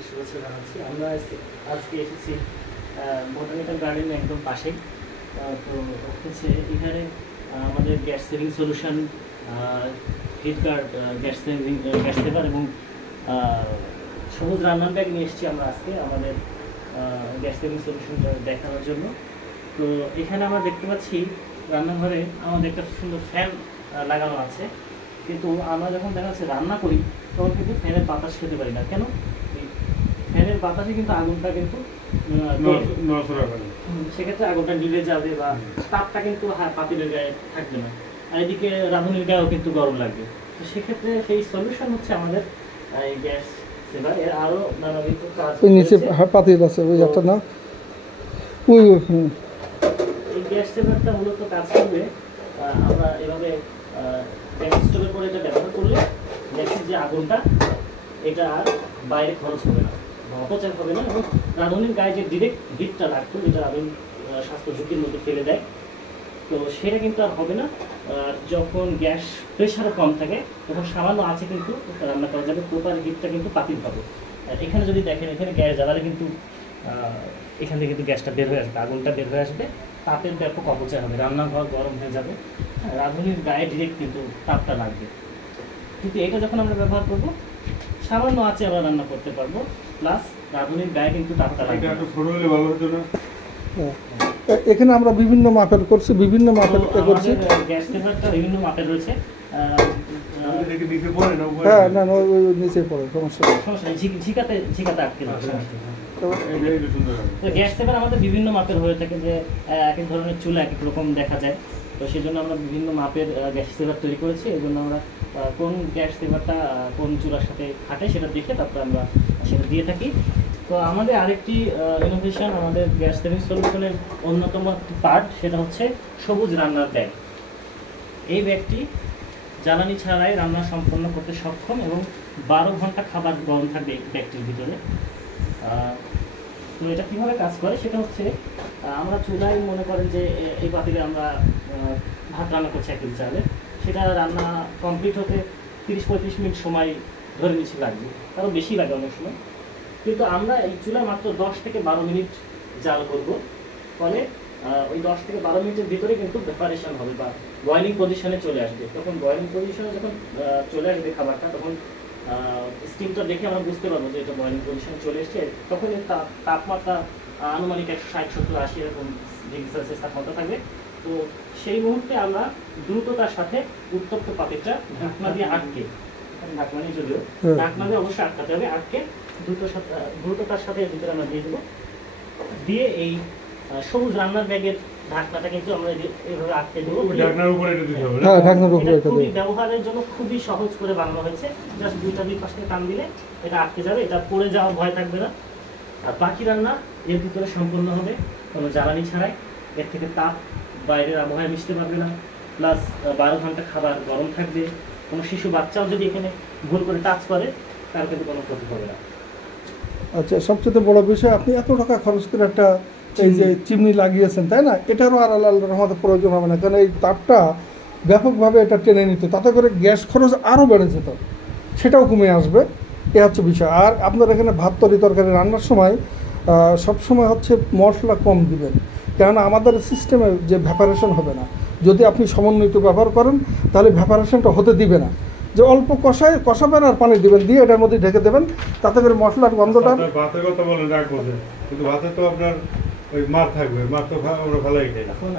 আপনাদের শুভেচ্ছা জানাচ্ছি। আমরা আজকে এসেছি বোটানিক্যাল গার্ডেনের একদম পাশেই। তো হচ্ছে এখানে আমাদের gas saving solution, heat guard, gas saver এবং সবুজ রান্নার ব্যাগ নিয়ে এসেছি আমরা আজকে আমাদের গ্যাস সেভিং সলিউশনটা দেখানোর জন্য। তো এখানে আমরা দেখতে পাচ্ছি রান্নাঘরে আমাদের একটা সুন্দর ফ্যান লাগানো আছে, কিন্তু আমরা যখন দেখা যাচ্ছে রান্না করি তখন কিন্তু ফ্যানের বাতাস খেতে পারি না। কেন? ফ্যানের বাতাসে কিন্তু আগুনটা কিন্তু সেক্ষেত্রে আগুনটা নিভে যাবে বা তাপটা কিন্তু পাতিলের গায়ে থাকবে না, আর এদিকে রাঁধুনির গায়েও কিন্তু গরম লাগবে। তো সেক্ষেত্রে সেই সলিউশন হচ্ছে আমাদের এই গ্যাস সেভার। এর আরও নানাবিধ কাজ নিচে পাতিল আছে ওই একটা না, ওই এই গ্যাস সেভারটা মূলত কাজ করবে আমরা এভাবে গ্যাস স্টোভের পরে এটা ব্যবহার করলে দেখছি যে আগুনটা এটা আর বাইরে খরচ হবে না, অপচয় হবে না, এবং রাঁধুনির গায়ে যে ডিরেক্ট হিটটা লাগতো যেটা আগুন স্বাস্থ্য ঝুঁকির মধ্যে ফেলে দেয়, তো সেটা কিন্তু আর হবে না। যখন গ্যাস প্রেশারও কম থাকে তখন সামান্য আছে কিন্তু রান্না করা যাবে, প্রপার হিটটা কিন্তু পাতিল পাবে। আর এখানে যদি দেখেন এখানে গ্যাস জ্বালালে কিন্তু এখান থেকে কিন্তু গ্যাসটা বের হয়ে আসবে, আগুনটা বের হয়ে আসবে, তাপের ব্যাপক অপচয় হবে, রান্নাঘর গরম হয়ে যাবে, রাঁধুনির গায়ে ডিরেক্ট কিন্তু তাপটা লাগবে। কিন্তু এটা যখন আমরা ব্যবহার করব সামান্য আছে আমরা রান্না করতে পারবো, প্লাস রাঁধুনির গায়ে কিন্তু তাপটা লাগবে। এখানে আমরা বিভিন্ন মাপের করছি, বিভিন্ন মাপের করছি। গ্যাস সেভারটা বিভিন্ন মাপের রয়েছে। হ্যাঁ, না না ওই নিচে পড়ে, সমস্যা নেই, ঝিকাতে আটকে যাবে। তো গ্যাস সেভার আমাদের বিভিন্ন মাপের হয়ে থাকে, যে এক এক ধরনের চুলা এক এক রকম দেখা যায়, তো সেই জন্য আমরা বিভিন্ন মাপের গ্যাস সেভার তৈরি করেছি। এই জন্য আমরা কোন গ্যাস সেভারটা কোন চুলার সাথে খাটে সেটা দেখে তারপরে আমরা সেটা দিয়ে থাকি। তো আমাদের আরেকটি ইনোভেশন, আমাদের গ্যাস সেভিং সলিউশনের অন্যতম একটি পার্ট, সেটা হচ্ছে সবুজ রান্নার ব্যাগ। এই ব্যাগটি জ্বালানি ছাড়াই রান্না সম্পন্ন করতে সক্ষম এবং 12 ঘন্টা খাবার গরম থাকবে এই ব্যাগটির ভিতরে। তো এটা কীভাবে কাজ করে সেটা হচ্ছে, আমরা চুলায় মনে করেন যে এই পাতিলে আমরা ভাত রান্না করছি 1 কেজি চালে, সেটা রান্না কমপ্লিট হতে 30-35 মিনিট সময় ধরে নিচ্ছি লাগবে, কারণ বেশি লাগে অনেক সময়। কিন্তু আমরা এই চুলা মাত্র 10 থেকে 12 মিনিট জাল করব, ফলে ওই 10 থেকে 12 মিনিটের ভিতরে কিন্তু প্রিপারেশন হবে বা বয়লিং পজিশনে চলে আসবে। তখন বয়লিং পজিশনে যখন চলে আসবে খাবারটা, তখন স্টিমটা দেখে আমরা বুঝতে পারবো যে এটা বয়লিং পজিশনে চলে এসছে। তখন এর তাপমাত্রা আনুমানিক 160-170-180 এরকম ডিগ্রি সেলসিয়াস তাপমাত্রা থাকবে। তো সেই মুহূর্তে আমরা দ্রুততার সাথে উত্তপ্ত পাতিলটা ঢাকনা দিয়ে আটকে, ঢাকনা নেই যদিও, ঢাকনা দিয়ে অবশ্যই আটকাতে হবে, আটকে দ্রুততার সাথে এর ভিতরে আমরা দিয়ে দেবো। দিয়ে এই সবুজ রান্নার ব্যাগের ঢাকনাটা কিন্তু আমরা এইভাবে আটকে দেবো। খুবই ব্যবহারের জন্য খুবই সহজ করে বানানো হয়েছে, জাস্ট দুই পাশ থেকে টান দিলে এটা আটকে যাবে, এটা পড়ে যাওয়ার ভয় থাকবে না। আর বাকি রান্না এর ভিতরে সম্পন্ন হবে কোনো জ্বালানি ছাড়াই, এর থেকে তাপ বাইরের আবহাওয়ায় মিশতে পারবে না, প্লাস 12 ঘন্টা খাবার গরম থাকবে। কোনো শিশু বাচ্চাও যদি এখানে ভুল করে টাচ করে তার কিন্তু কোনো ক্ষতি হবে না। আচ্ছা, সবচেয়ে বড় বিষয়, আপনি এত টাকা খরচ করে একটা এই যে চিমনি লাগিয়েছেন, তাই না? এটারও আর আল্লাহর রহমতে প্রয়োজন হবে না, কারণ এই তাপটা ব্যাপকভাবে এটা টেনে নিত, তাতে করে গ্যাস খরচ আরও বেড়ে যেত, সেটাও কমে আসবে। এ হচ্ছে বিষয়। আর আপনার এখানে ভাত তরকারি রান্নার সময় সবসময় হচ্ছে মশলা কম দিবেন, কেননা আমাদের সিস্টেমে যে ভ্যাপারেশন হবে না। যদি আপনি সমন্বিত ব্যবহার করেন তাহলে ভ্যাপারেশনটা হতে দিবে না, যে অল্প কষাবেন আর পানি দিবেন, দিয়ে এটার মধ্যে ঢেকে দেবেন, তাতে করে মশলার গন্ধটা। ভাতের কথা বলেন রাখ বলছে, কিন্তু ভাতে তো আপনার ওই মাছ থাকবে, মাছ তো আমরা ভালোই খাই। এখন